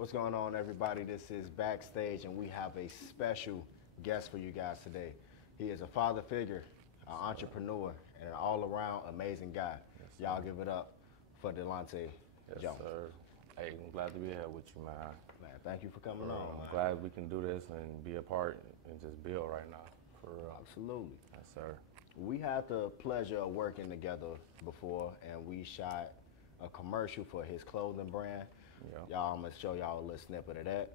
What's going on, everybody? This is Backstage, and we have a special guest for you guys today. He is a father figure, an entrepreneur, and an all-around amazing guy. Yes, Y'all give it up for Delonte Jones. Yes, sir. Hey, I'm glad to be here with you, man. Man, thank you for coming on. I'm Man. glad we can do this and be a part and just build right now. For real. Absolutely. Yes, sir. We had the pleasure of working together before, and we shot a commercial for his clothing brand. Yeah. Y'all, I'm gonna show y'all a little snippet of that.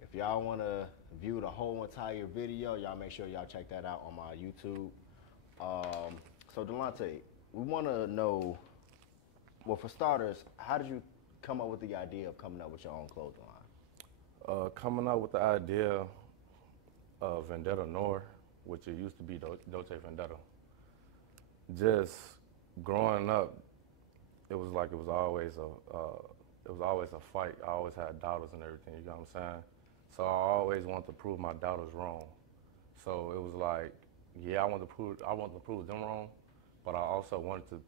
If y'all want to view the whole entire video, y'all make sure y'all check that out on my YouTube. So Delonte, we want to know, well, for starters, how did you come up with the idea of coming up with your own clothing line? Coming up with the idea of Vendetta Noir, which it used to be Dolce Vendetta. Just growing up, it was always a fight. I always had doubters and everything. You know what I'm saying? So I always wanted to prove my doubters wrong. So it was like, yeah, I want to prove them wrong, but I also wanted to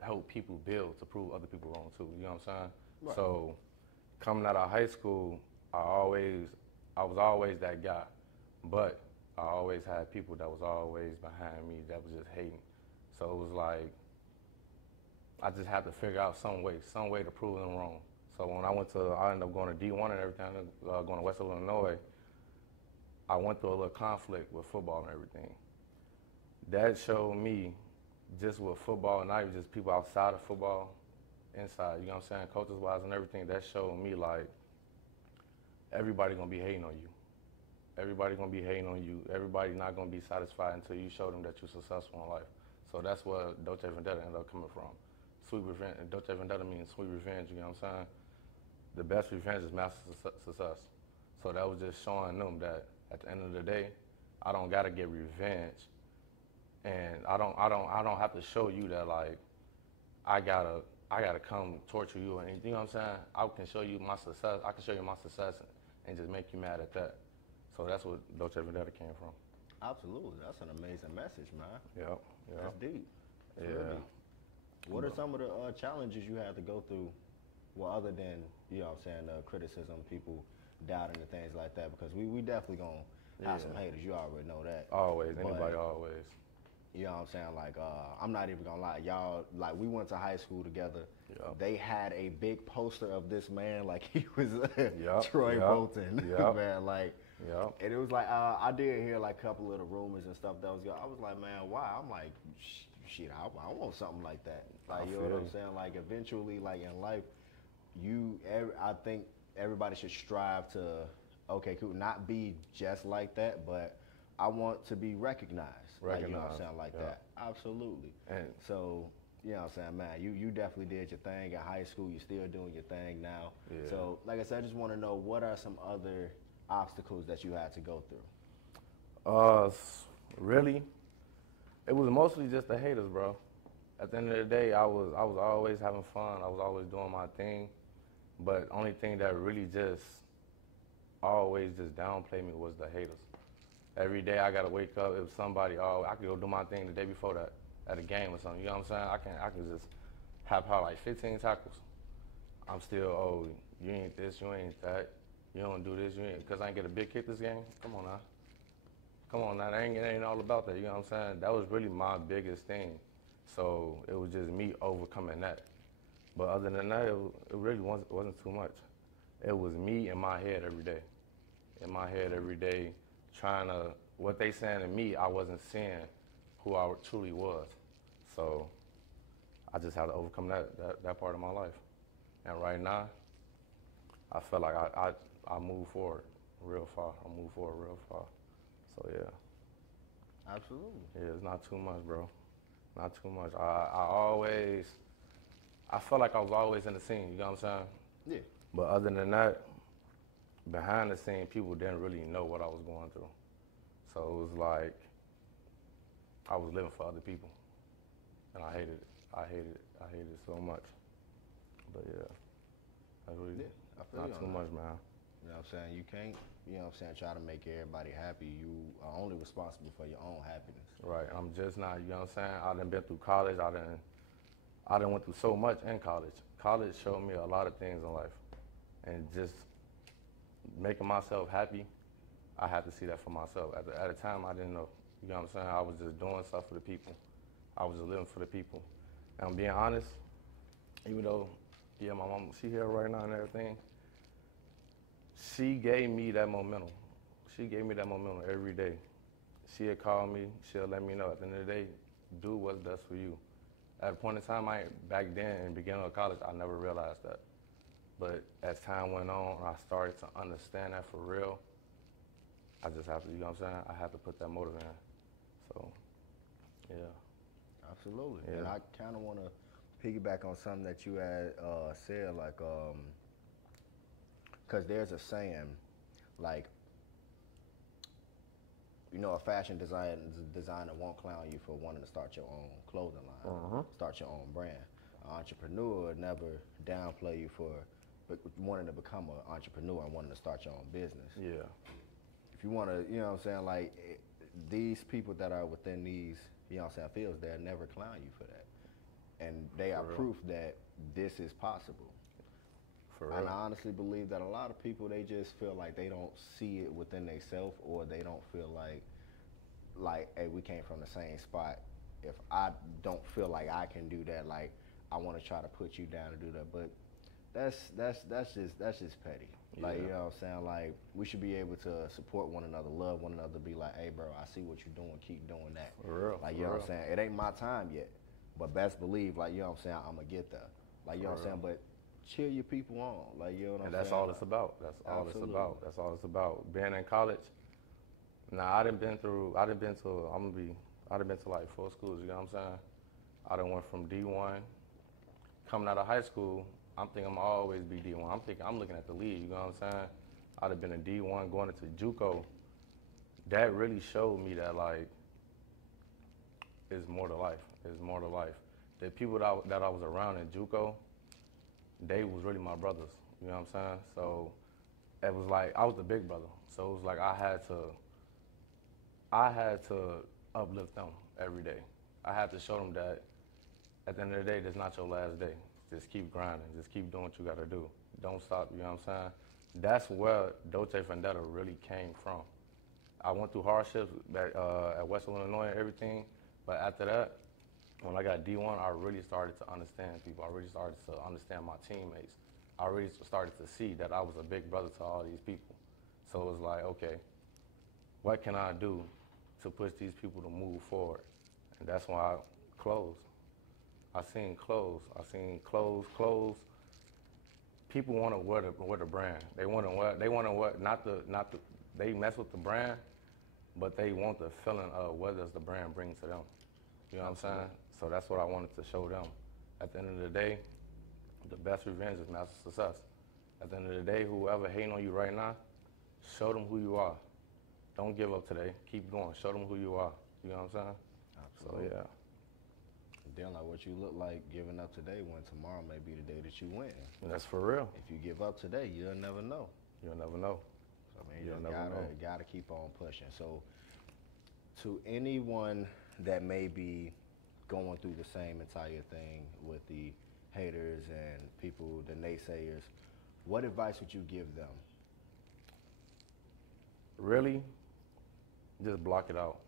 help people build to prove other people wrong too. You know what I'm saying? Right. So coming out of high school, I was always that guy, but I always had people that was always behind me that was just hating. So it was like, I just had to figure out some way to prove them wrong. So when I ended up going to D1 and everything, going to West Illinois, I went through a little conflict with football and everything. That showed me, just with football, not even just people outside of football, inside, you know what I'm saying, coaches-wise and everything, that showed me like, everybody gonna be hating on you. Everybody gonna be hating on you. Everybody not gonna be satisfied until you show them that you're successful in life. So that's where Dolce Vendetta ended up coming from. Sweet revenge. Dolce Vendetta means sweet revenge, you know what I'm saying? The best revenge is master success. So that was just showing them that at the end of the day, I don't gotta get revenge, and I don't have to show you that like I gotta come torture you or anything. You know what I'm saying? I can show you my success. I can show you my success and just make you mad at that. So that's what Dolce Vendetta came from. Absolutely, that's an amazing message, man. Yep. That's deep. That's Yeah. real deep. What are some of the challenges you had to go through, well, other than, you know what I'm saying, criticism, people doubting and things like that? Because we definitely going to have some haters. You already know that. Always. But, Anybody always. You know what I'm saying? Like, I'm not even going to lie. Y'all, like, we went to high school together. Yep. They had a big poster of this man like he was Yep. Troy Bolton. Yep. Man, like, Yep. and it was like, I did hear like a couple of the rumors and stuff that was going. I was like, man, why? I'm like, shit, I want something like that. Like, you know what I'm saying? Like, eventually, like in life, I think everybody should strive to, okay, cool, not be just like that, but I want to be recognized. Like, you know what I'm saying? Like that. Absolutely. And so, you know what I'm saying, man, you definitely did your thing in high school. You're still doing your thing now. Yeah. So, like I said, I just want to know, what are some other obstacles that you had to go through? Really, it was mostly just the haters, bro. At the end of the day, I was always having fun. I was always doing my thing. But only thing that really just always just downplayed me was the haters. Every day I gotta wake up, if somebody, I could go do my thing the day before that at a game or something. You know what I'm saying? I can just have probably like 15 tackles. I'm still, you ain't this, you ain't that. You don't do this, you ain't, because I ain't get a big kick this game. Come on now. Come on now, it ain't all about that, you know what I'm saying? That was really my biggest thing. So it was just me overcoming that. But other than that, it really wasn't too much. It was me in my head every day. In my head every day, trying to, what they saying to me, I wasn't seeing who I truly was. So I just had to overcome that part of my life. And right now, I feel like I move forward real far. I move forward real far. So yeah. Absolutely. Yeah, it's not too much, bro. Not too much. I always I felt like I was always in the scene, you know what I'm saying? Yeah. But other than that, behind the scene, people didn't really know what I was going through. So it was like I was living for other people, and I hated it. I hated it. I hated it so much. But yeah, I really I feel not you too on much, that. man. You know what I'm saying? You can't, you know what I'm saying, try to make everybody happy. You are only responsible for your own happiness. Right. I'm just not. You know what I'm saying? I done been through college. I done went through so much in college. College showed me a lot of things in life, and just making myself happy, I had to see that for myself. At a time, I didn't know. You know what I'm saying? I was just doing stuff for the people. I was just living for the people. And I'm being honest, even though, yeah, my mom, she here right now and everything, she gave me that momentum. She gave me that momentum every day. She'll call me, she'll let me know at the end of the day, do what's best for you. At a point in time, back then in the beginning of college, I never realized that. But as time went on, I started to understand that for real. I just have to, you know what I'm saying? I have to put that motive in. So, yeah. Absolutely. Yeah. And I kind of want to piggyback on something that you had said, like, because there's a saying, like, you know, a fashion designer won't clown you for wanting to start your own clothing line, start your own brand. An entrepreneur would never downplay you for wanting to become an entrepreneur and wanting to start your own business. Yeah. If you want to, you know what I'm saying, like, these people that are within these, you know what I'm saying, fields, they'll never clown you for that. And they are proof that this is possible. For real. And I honestly believe that a lot of people, they just feel like they don't see it within themselves, or they don't feel like, hey, we came from the same spot. If I don't feel like I can do that, like, I want to try to put you down to do that. But that's just petty. Like, you know what I'm saying? Like, we should be able to support one another, love one another, be like, hey, bro, I see what you're doing, keep doing that. For real. Like, you know what I'm saying? It ain't my time yet, but best believe, like, you know what I'm saying, I'm going to get there. Like, you know what I'm saying? But cheer your people on. Like, you know what I'm saying? And that's all it's about. That's all it's about. That's all it's about. Being in college, I done been to like 4 schools, you know what I'm saying? I done went from D1, coming out of high school, I'm thinking I'm always be D1. I'm looking at the league, you know what I'm saying? I'd have been a D1 going into JUCO. That really showed me that, like, it's more to life. It's more to life. The people that I was around in JUCO, they was really my brothers, you know what I'm saying? So it was like, I was the big brother. So it was like I had to uplift them every day. I had to show them that at the end of the day, this not your last day. Just keep grinding. Just keep doing what you got to do. Don't stop, you know what I'm saying? That's where Dolce Vendetta really came from. I went through hardships at Western Illinois and everything, but after that, when I got D1, I really started to understand people. I really started to understand my teammates. I really started to see that I was a big brother to all these people. So it was like, okay, what can I do to push these people to move forward? And that's why I closed. I seen clothes. People want to wear the brand. They want to wear they mess with the brand, but they want the feeling of what does the brand bring to them. You know what I'm saying? So that's what I wanted to show them. At the end of the day, the best revenge is master success. At the end of the day, whoever hating on you right now, show them who you are. Don't give up today. Keep going. Show them who you are. You know what I'm saying? Absolutely. So yeah. Then, like, what you look like giving up today, when tomorrow may be the day that you win. That's for real. If you give up today, you'll never know. You'll never know. So, I mean, you just gotta keep on pushing. So, to anyone that may be going through the same entire thing with the haters and people, the naysayers, what advice would you give them? Really, just block it out.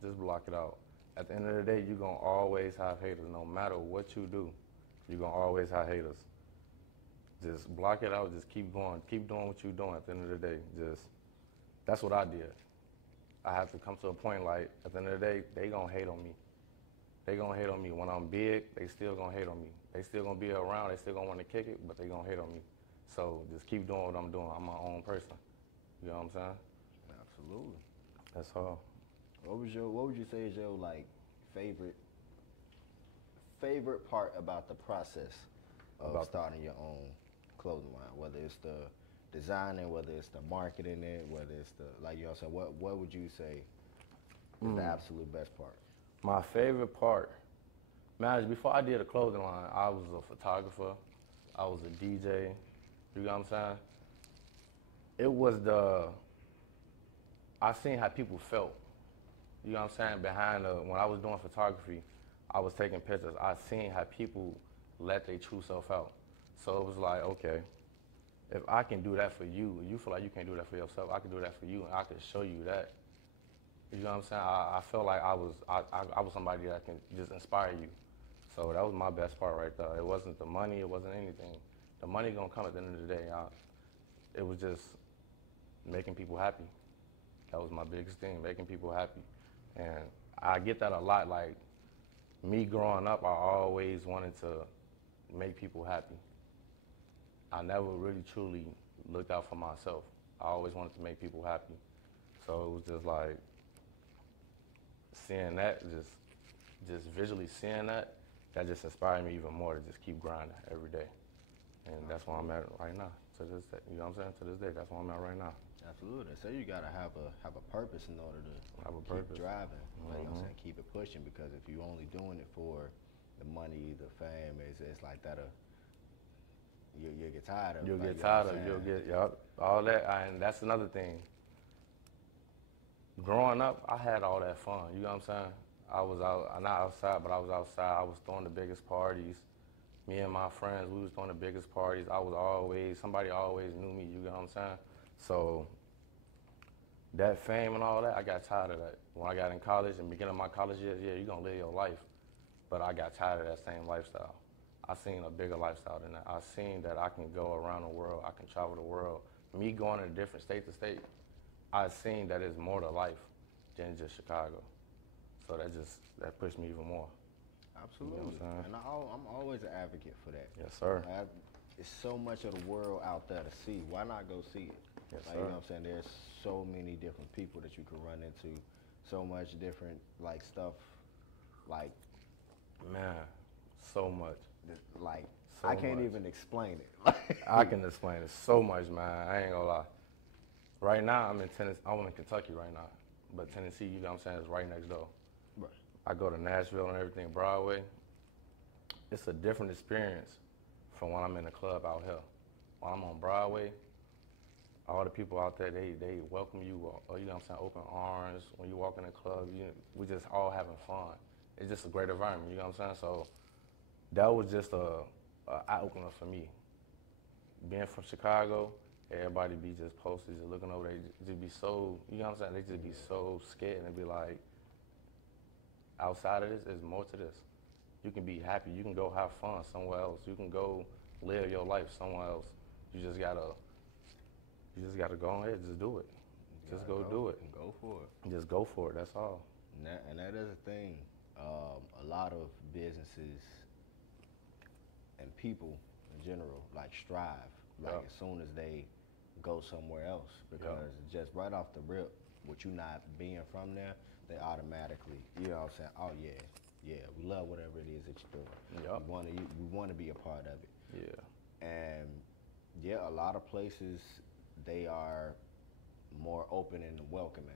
Just block it out. At the end of the day, you're going to always have haters. No matter what you do, you're going to always have haters. Just block it out. Just keep going. Keep doing what you're doing at the end of the day. That's what I did. I have to come to a point like, at the end of the day, they going to hate on me. They going to hate on me. When I'm big, they still going to hate on me. They still going to be around. They still going to want to kick it, but they going to hate on me. So just keep doing what I'm doing. I'm my own person. You know what I'm saying? Absolutely. That's all. What would you say is your, like, favorite favorite part about the process of starting your own clothing line? Whether it's the designing, whether it's the marketing it, whether it's the, like you know, what would you say is the absolute best part? My favorite part, man, before I did a clothing line, I was a photographer, I was a DJ, you know what I'm saying? It was I seen how people felt, you know what I'm saying, behind when I was doing photography, I was taking pictures, I seen how people let their true self out. So it was like, okay, if I can do that for you, you feel like you can't do that for yourself, I can do that for you, and I can show you that. You know what I'm saying? I felt like I was somebody that can just inspire you. So that was my best part right there. It wasn't the money, it wasn't anything. The money gonna come at the end of the day. It was just making people happy. That was my biggest thing, making people happy. And I get that a lot. Like me growing up, I always wanted to make people happy. I never really truly looked out for myself. I always wanted to make people happy. So it was just like seeing that, just visually seeing that just inspired me even more to just keep grinding every day. And that's where I'm at right now, to this day. You know what I'm saying? To this day, that's where I'm at right now. Absolutely. So you gotta have a purpose in order to keep driving. Like, you know what I'm saying, keep it pushing, because if you're only doing it for the money, the fame, it's like that'll, you'll get tired of it. You'll get tired of it. You'll get, all that. And that's another thing. Growing up, I had all that fun. You know what I'm saying? I was not outside, but I was outside. I was throwing the biggest parties. Me and my friends, we was throwing the biggest parties. Somebody always knew me, you know what I'm saying? So that fame and all that, I got tired of that. When I got in college and beginning of my college years, yeah, you're gonna live your life. But I got tired of that same lifestyle. I seen a bigger lifestyle than that. I seen that I can go around the world, I can travel the world. Me going in different state to state, I seen that it's more to life than just Chicago. So that pushed me even more. Absolutely. You know and I'm always an advocate for that. Yes, sir. It's so much of the world out there to see. Why not go see it? Yes, like, sir. You know what I'm saying? There's so many different people that you can run into, so much different like stuff, like, man, so much. Like, so I can't much. Even explain it. I can explain it so much, man. I ain't gonna lie. Right now, I'm in Kentucky right now, but Tennessee, you know what I'm saying, is right next door. Right. I go to Nashville and everything, Broadway. It's a different experience from when I'm in the club out here. When I'm on Broadway, all the people out there, they welcome you, you know what I'm saying, open arms. When you walk in the club, we just all having fun. It's just a great environment, you know what I'm saying? So that was just a eye-opener for me. Being from Chicago, everybody be just posted, just looking over, they just be so, you know what I'm saying, they just be so scared, and they be like, outside of this, there's more to this. You can be happy, you can go have fun somewhere else, you can go live your life somewhere else. You just gotta go ahead, just do it. Just go do it. Go for it. Just go for it, that's all. And that is a thing. A lot of businesses and people in general, like, strive, like, as soon as they go somewhere else, because just right off the rip, with you not being from there, they automatically, you know what I'm saying, oh yeah, we love whatever it is that you're doing. Yep. We want to be a part of it. Yeah. And yeah, a lot of places, they are more open and welcoming.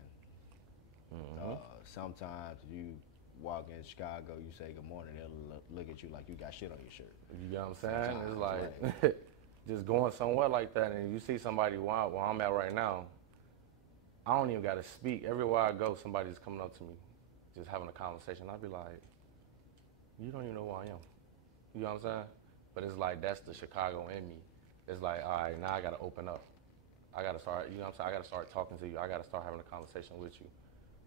Sometimes you walk in Chicago, you say good morning, they'll look at you like you got shit on your shirt. You know what I'm saying? It's like just going somewhere like that, and you see somebody where I'm at right now, I don't even got to speak. Everywhere I go, somebody's coming up to me, just having a conversation. I'd be like, you don't even know who I am. You know what I'm saying? But it's like, that's the Chicago in me. It's like, all right, now I got to open up. I got to start, you know what I'm saying? I got to start talking to you. I got to start having a conversation with you.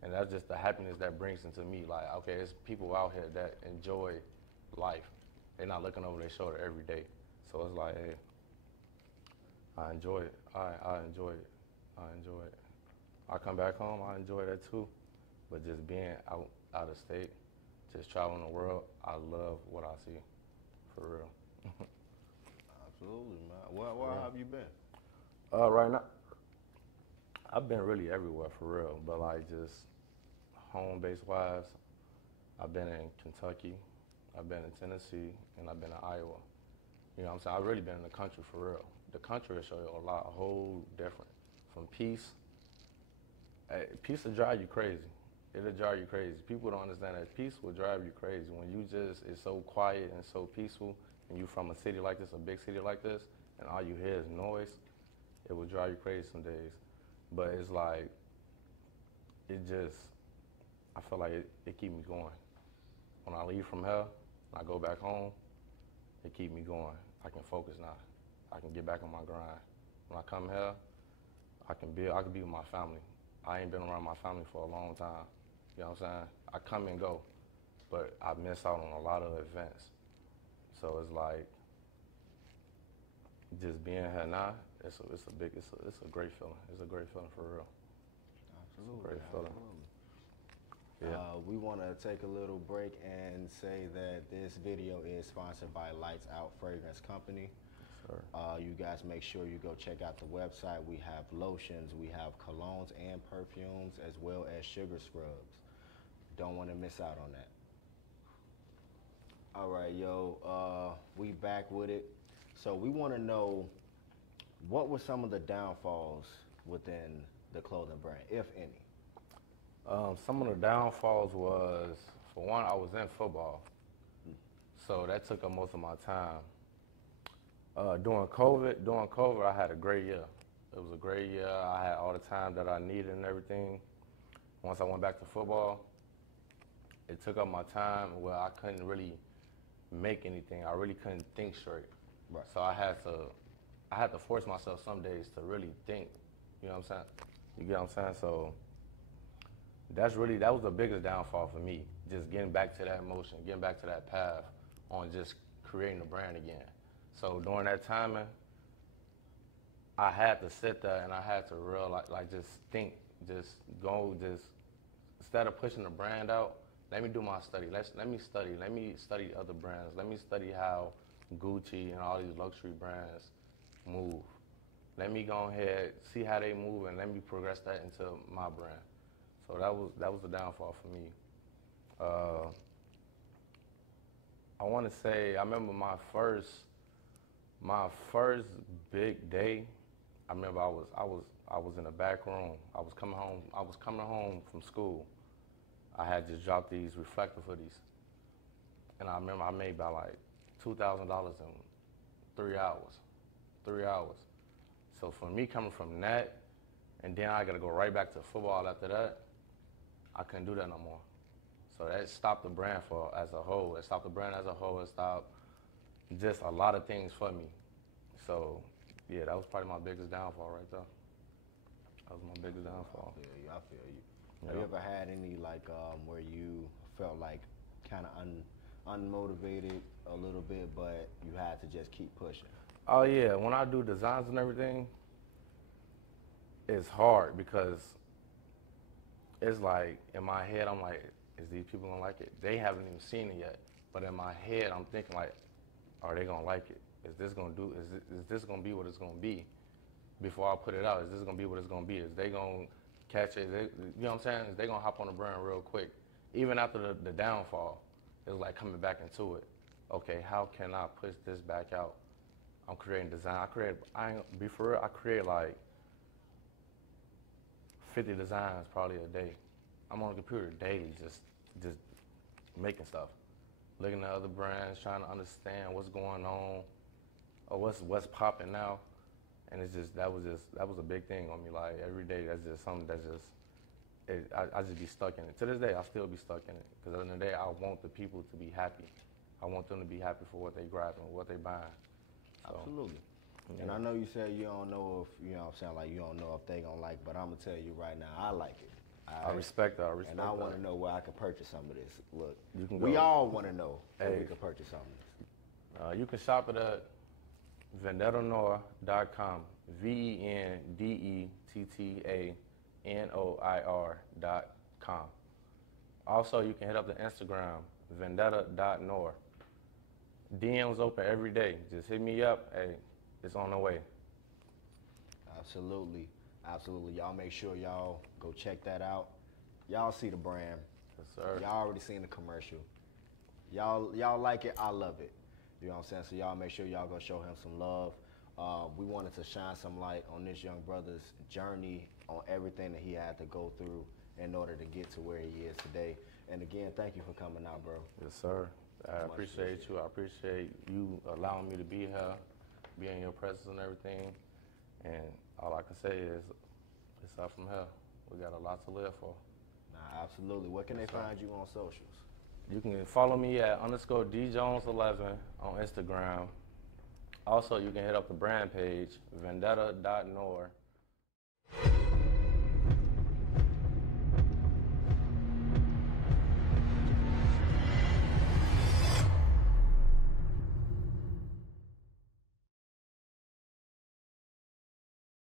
And that's just the happiness that brings into me. Like, okay, there's people out here that enjoy life. They're not looking over their shoulder every day. So it's like, hey, I enjoy it. I enjoy it. I enjoy it. I come back home, I enjoy that too. But just being out of state, just traveling the world, I love what I see, for real. Absolutely, man. Where have you been? Right now, I've been really everywhere, for real. But like, just home base wise, I've been in Kentucky, I've been in Tennessee, and I've been in Iowa. You know what I'm saying? I've really been in the country for real. The country will show you a whole different. From peace, peace will drive you crazy. It'll drive you crazy. People don't understand that peace will drive you crazy. When you just, it's so quiet and so peaceful, and you from a city like this, a big city like this, and all you hear is noise, it will drive you crazy some days. But it's like, I feel like it keep me going. When I leave from here, when I go back home, it keep me going. I can focus now. I can get back on my grind. When I come here, I can be with my family. I ain't been around my family for a long time. You know what I'm saying? I come and go, but I miss out on a lot of events. So it's like, just being here now, it's a great feeling. It's a great feeling for real. Absolutely. It's a great feeling. Yeah. We want to take a little break and say that this video is sponsored by Lights Out Fragrance Company. Sure. You guys make sure you go check out the website. We have lotions, we have colognes and perfumes, as well as sugar scrubs. Don't want to miss out on that. All right, yo, we back with it. So we want to know, what were some of the downfalls within the clothing brand, if any? Some of the downfalls was, for one, I was in football, so that took up most of my time. During COVID, I had a great year. It was a great year. I had all the time that I needed and everything. Once I went back to football, it took up my time where I couldn't really make anything. I really couldn't think straight. Right. So I had to force myself some days to really think. You know what I'm saying? You get what I'm saying? So that was the biggest downfall for me. Just getting back to that motion, getting back to that path on just creating a brand again. So during that timing, I had to sit there and I had to realize, like, just think, instead of pushing the brand out, let me do my study. Let me study other brands. Let me study how Gucci and all these luxury brands move. Let me go ahead, see how they move, and let me progress that into my brand. So that was the downfall for me. I want to say, I remember my first big day. I remember I was in the back room. I was coming home from school. I had just dropped these reflective hoodies, and I remember I made about like $2,000 in 3 hours. 3 hours. So for me coming from that, and then I got to go right back to football after that, I couldn't do that no more. So that stopped the brand as a whole. It stopped the brand as a whole. It stopped just a lot of things for me. So yeah, that was probably my biggest downfall right there. That was my biggest downfall. I feel you. Have you ever had any where you felt like kind of unmotivated a little bit, but you had to just keep pushing? Oh yeah, when I do designs and everything, it's hard because it's like in my head I'm like, is these people gonna like it? They haven't even seen it yet, but in my head I'm thinking like, are they gonna like it? Is this gonna be what it's gonna be? Before I put it out, is this gonna be what it's gonna be? Is they gonna catch it? You know what I'm saying? Is they gonna hop on the brand real quick? Even after the downfall, it's like coming back into it. Okay, how can I push this back out? I'm creating design. I create like 50 designs probably a day. I'm on the computer daily, just making stuff, looking at other brands, trying to understand what's going on, or what's popping now. And that was a big thing on me. Like every day, that's just something I just be stuck in it. To this day, I still be stuck in it. Because at the end of the day, I want the people to be happy. I want them to be happy for what they grabbing, what they buying. So, absolutely. Yeah. And I know you said you don't know if, you know what I'm saying, like you don't know if they gonna like, but I'm gonna tell you right now, I like it. I respect that. And I want to know where I can purchase some of this. Look, we all want to know where we can purchase some of this. You can shop it at vendettanoir.com. VENDETTANOIR.com. Also, you can hit up the Instagram, vendetta.noir. DMs open every day. Just hit me up. Hey, it's on the way. Absolutely. Absolutely. Y'all make sure y'all go check that out. Y'all see the brand. Yes, sir. Y'all already seen the commercial. Y'all like it, I love it. You know what I'm saying? So y'all make sure y'all go show him some love. We wanted to shine some light on this young brother's journey, on everything that he had to go through in order to get to where he is today. And again, thank you for coming out, bro. Yes, sir. I appreciate you. I appreciate you allowing me to be here, be in your presence and everything. And all I can say is, it's up from here. We got a lot to live for. Nah, absolutely. Where can they find you on socials? You can follow me at _DJones11 on Instagram. Also, you can hit up the brand page, vendetta.nor.